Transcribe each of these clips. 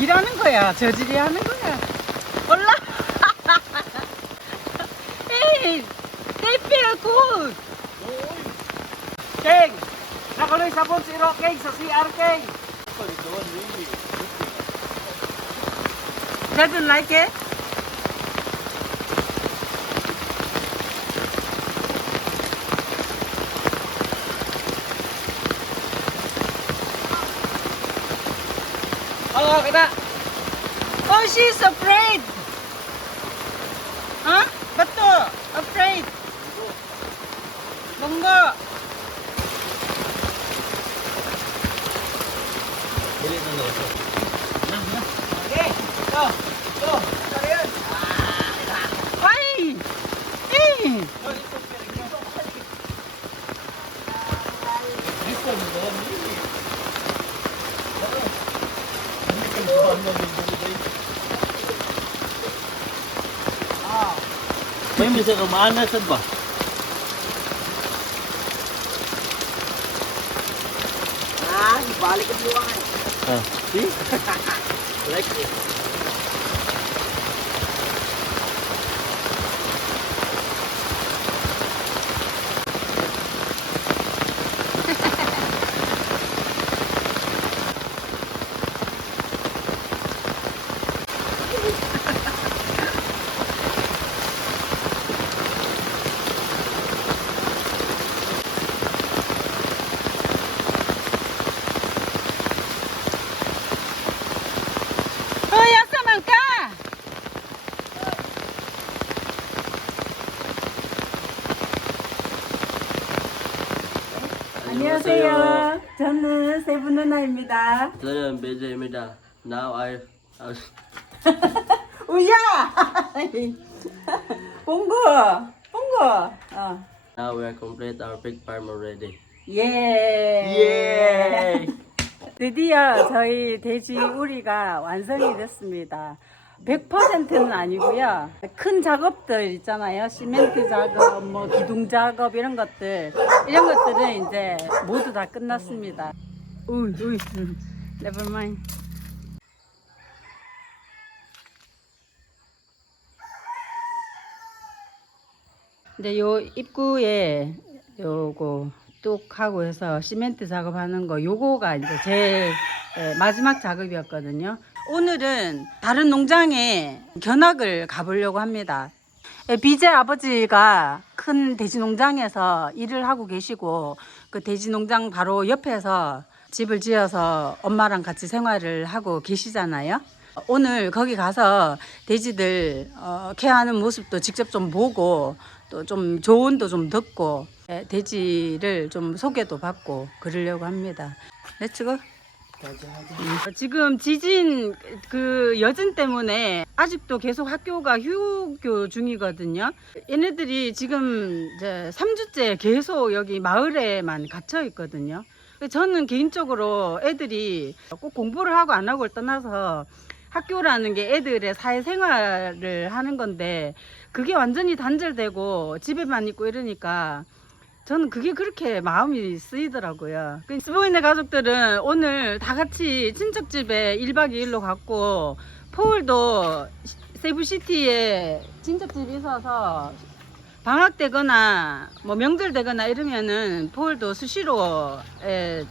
일하는 거야. 저질이 하는 거야. 올라. good. King! Nakaloy sabon si Rock King sa CR King! Doesn't like it? Oo, kita! Oh, she's afraid. May misa ka maanasan ba? Ah, balik ang buwangan. Ah, see? Like it. Oh, yasaman ka! 안녕하세요. 저는 세분 누나입니다. 저는 베제입니다. Now I, 우야! 봉구! 봉구! 어. now we are complete our pig farm already. 예! 예! 드디어 저희 돼지 우리가 완성이 됐습니다. 100%는 아니고요. 큰 작업들 있잖아요. 시멘트 작업, 뭐 기둥 작업 이런 것들 이런 것들은 이제 모두 다 끝났습니다. 우이 우이 never mind. 근데 요 입구에 요거 뚝 하고 해서 시멘트 작업하는 거 요거가 이제 제 예, 마지막 작업이었거든요. 오늘은 다른 농장에 견학을 가보려고 합니다. 예, 비제 아버지가 큰 돼지 농장에서 일을 하고 계시고 그 돼지 농장 바로 옆에서 집을 지어서 엄마랑 같이 생활을 하고 계시잖아요. 오늘 거기 가서 돼지들 어, 케어하는 모습도 직접 좀 보고 또 좀 조언도 좀 듣고 예, 돼지를 좀 소개도 받고 그러려고 합니다. 렛츠고. 음, 지금 지진 그 여진 때문에 아직도 계속 학교가 휴교 중이거든요. 얘네들이 지금 이제 3주째 계속 여기 마을에만 갇혀 있거든요. 저는 개인적으로 애들이 꼭 공부를 하고 안 하고를 떠나서 학교라는 게 애들의 사회생활을 하는 건데 그게 완전히 단절되고 집에만 있고 이러니까 저는 그게 그렇게 마음이 쓰이더라고요. 그 스보이네 가족들은 오늘 다 같이 친척 집에 1박 2일로 갔고 포울도 세부시티에 친척집이 있어서 방학 되거나 뭐 명절 되거나 이러면은 포울도 수시로 에,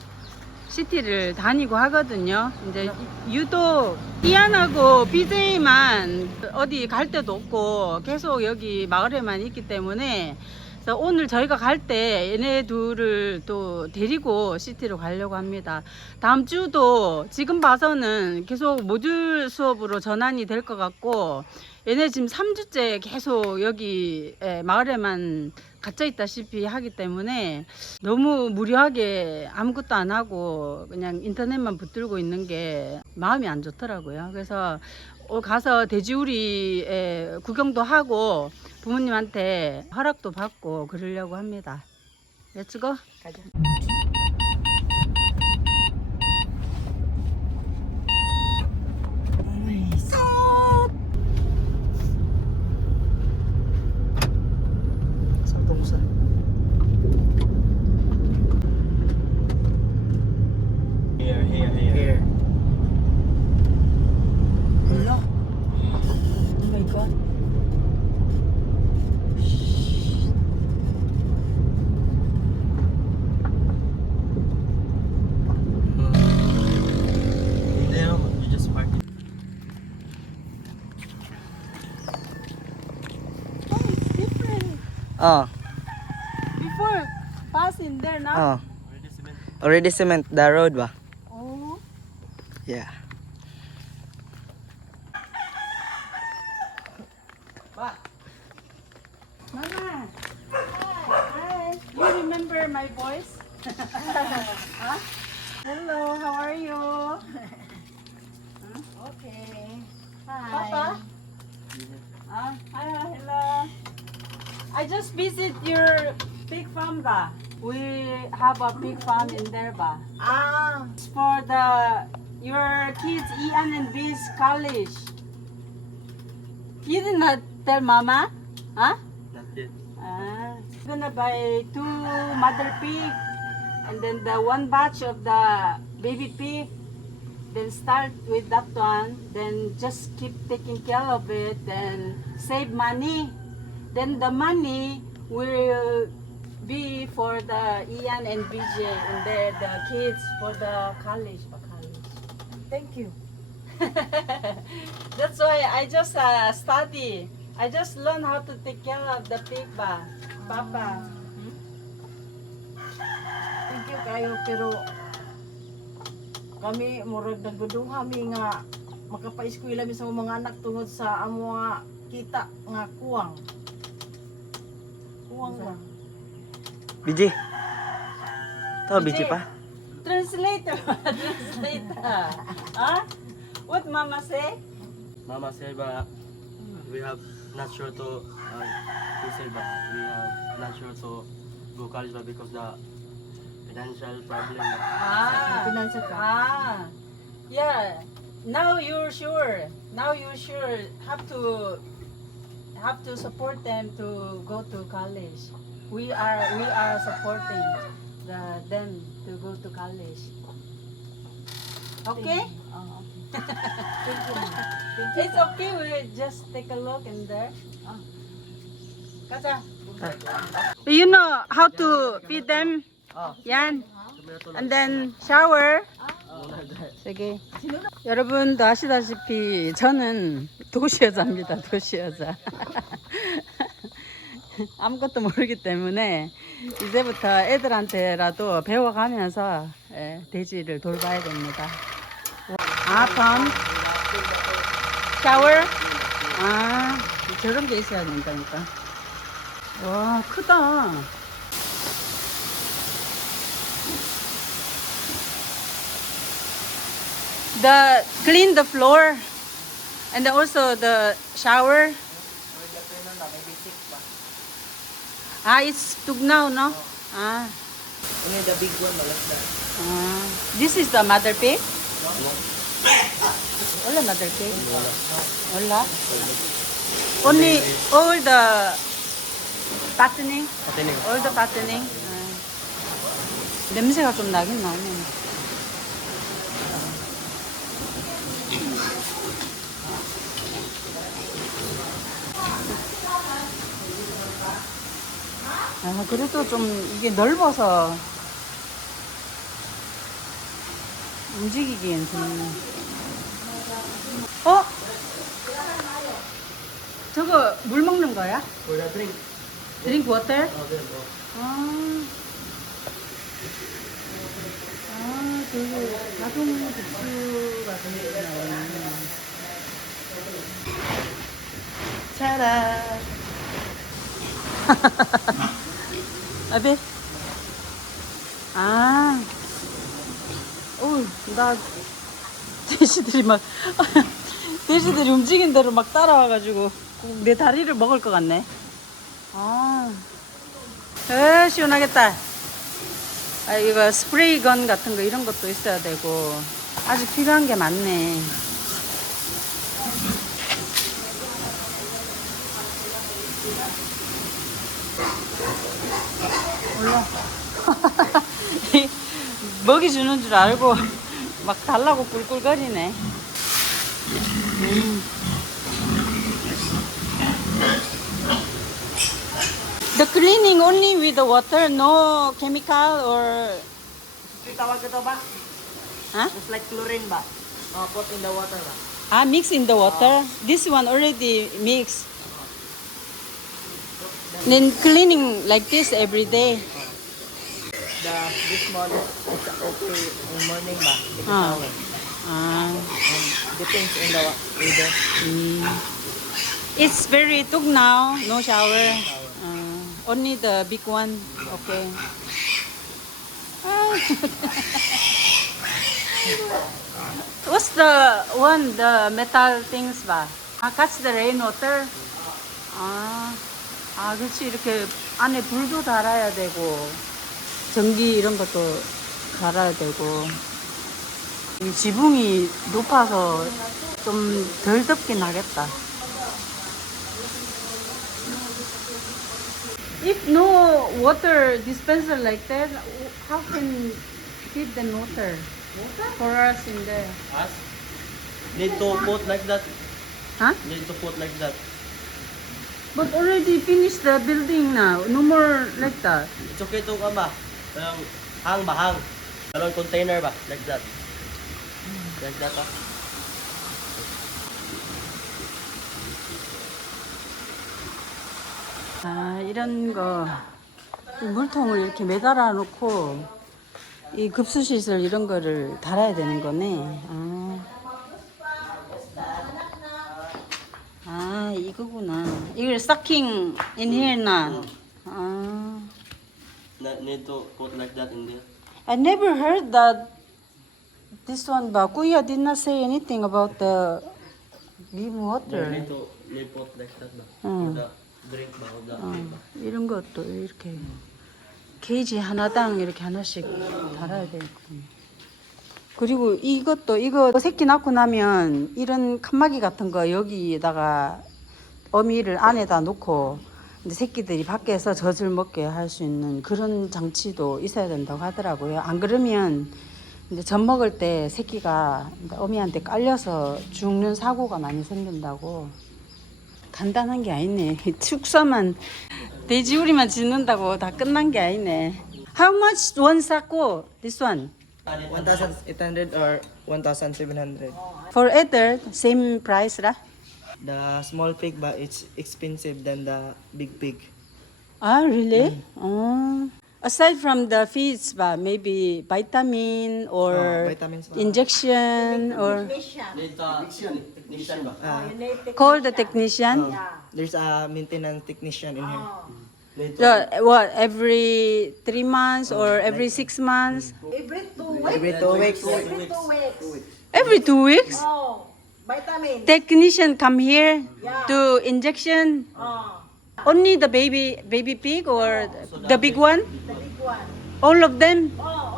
시티를 다니고 하거든요. 이제 유독 이안하고 BJ만 어디 갈 데도 없고 계속 여기 마을에만 있기 때문에 그래서 오늘 저희가 갈 때 얘네 둘을 또 데리고 시티로 가려고 합니다. 다음 주도 지금 봐서는 계속 모듈 수업으로 전환이 될 것 같고 얘네 지금 3주째 계속 여기 에, 마을에만 갇혀 있다시피 하기 때문에 너무 무료하게 아무것도 안 하고 그냥 인터넷만 붙들고 있는 게 마음이 안 좋더라고요. 그래서 어, 가서 돼지우리에 구경도 하고 부모님한테 허락도 받고 그러려고 합니다. 렛츠고 가자. Oh, Before, pass in there now. oh. Already cement the road ba? Oh. Yeah. Mama. Hi. You remember my voice? huh? Hello, how are you? Okay. Papa? Ah, hi, hello. I just visit your big farm ba? We have a big farm in there ba? Ah, It's for the your kids Ian and B's college. You did not tell mama? Huh? Not yet. Ah, gonna buy two mother pig and then the one batch of the baby pig. Then start with that one. Then just keep taking care of it. Then save money. Then the money will be for the Ian and BJ and the, the kids for the college. college. thank you. That's why I just uh, study. I just learn how to take care of the pig ba. Papa. Thank you kayo pero kami murag nagduduha mi nga makapaeskwela mi sa mga anak tungod sa amo kita nga kuwang. Kuwang lang. BJ. To, BJ pa? Translator. Translator. huh? What mama say? Mama said, but we have not sure to. Uh, we said, but we have not sure to go college but because the financial problem. Ah. Pinansa ka. Ah. Yeah. Now you're sure. Now you sure have to have to support them to go to college. We are we are supporting the them to go to college. Okay? Ah, okay. Thank you. ma'am. Thank you. It's okay. We just take a look in there. Kacha. You know how to feed them? Oh. Yan. And then shower. 저기 여러분도 아시다시피 저는 도시 여자입니다. 도시 여자. 아무것도 모르기 때문에 이제부터 애들한테라도 배워가면서 예, 돼지를 돌봐야 됩니다. 아, 펌. 샤워? 아, 저런 게 있어야 된다니까. 와, 크다. The clean the floor and then also the shower. Ah, it's tugnaw, no? Ah. Ini the big one, malas na. ah. This is the mother pig? Wala mother pig? Wala. Only all the fattening? Patinig. All the fattening? 아. 냄새가 좀 나긴 나네. 아, 그래도 좀 이게 넓어서 움직이기엔 좋네. 어? 저거 물 먹는 거야? The drink. 드링크 워터? Oh, there, oh. 아, 아, 그 자동 급수가 되겠구나. Tada! 아베? 아, 오, 나 돼지들이 막 돼지들이 움직인 대로 막 따라와가지고 내 다리를 먹을 것 같네. 아, 에 시원하겠다. 아, 이거 스프레이 건 같은 거 이런 것도 있어야 되고 아직 필요한 게 많네. 몰라. 먹이 주는 줄 알고 막 달라고 꿀꿀거리네. 음. The cleaning only with the water, no chemical or tawag ito ba? huh? It's like chlorine ba? Oh, put in the water ba? Ah, mix in the water. This one already mixed. Then cleaning like this every day. The, this one, it's okay in morning ba? Ah. Ah, And depends in the weather. mm. It's very took now, no shower. Ah, only the big one. Okay. Ah. What's the one, the metal things ba? Ah, catch the rainwater. 아, 아, 그렇지. 이렇게 안에 불도 달아야 되고, 전기 이런 것도 달아야 되고. 이 지붕이 높아서 좀 덜 덥긴 하겠다. If no water dispenser like that, how can feed them water? For us in there. Us? Need to put like that. Huh? Need to put like that. But already finished the building now. No more like that. It's okay to ka ba? Um, hang ba hang? Galon container ba? Like that. Like that ah. 아, 이런 거. 이 물통을 이렇게 매달아 놓고 이 급수시설 이런 거를 달아야 되는 거네. 아. 아, 이거구나. 이걸 stocking in here na. 아. Na- Need to put like that in there. I never heard that this one ba. Kuya did not say anything about the There water. need to need put like that ba? Mm. For the drink ba? Or the 어, drink ba? 이런 것도 이렇게 케이지 하나당 이렇게 하나씩 달아야 되고 그리고 이것도 이거 새끼 낳고 나면 이런 칸막이 같은 거 여기다가 어미를 안에다 놓고 이제 새끼들이 밖에서 젖을 먹게 할 수 있는 그런 장치도 있어야 된다고 하더라고요. 안 그러면 이제 젖 먹을 때 새끼가 어미한테 깔려서 죽는 사고가 많이 생긴다고. 간단한 게 아니네. 축사만 돼지우리만 짓는다고 다 끝난 게 아니네. How much one sako? This one 1,800 or 1,700. for adult same price lah. The small pig but it's expensive than the big pig. Ah really? Oh. Aside from the feeds ba, maybe vitamin or Oh, vitamins ba? injection or Need to technician ba? Ah, call the technician. there's a maintenance technician in here. Need So, what every three months or every six months? Every two weeks. Every two weeks. Every two weeks. Every two weeks? Oh, vitamin. Technician come here Yeah. to injection. Oh, Only the baby baby pig or oh. the big one? the big one. All of them? Oh,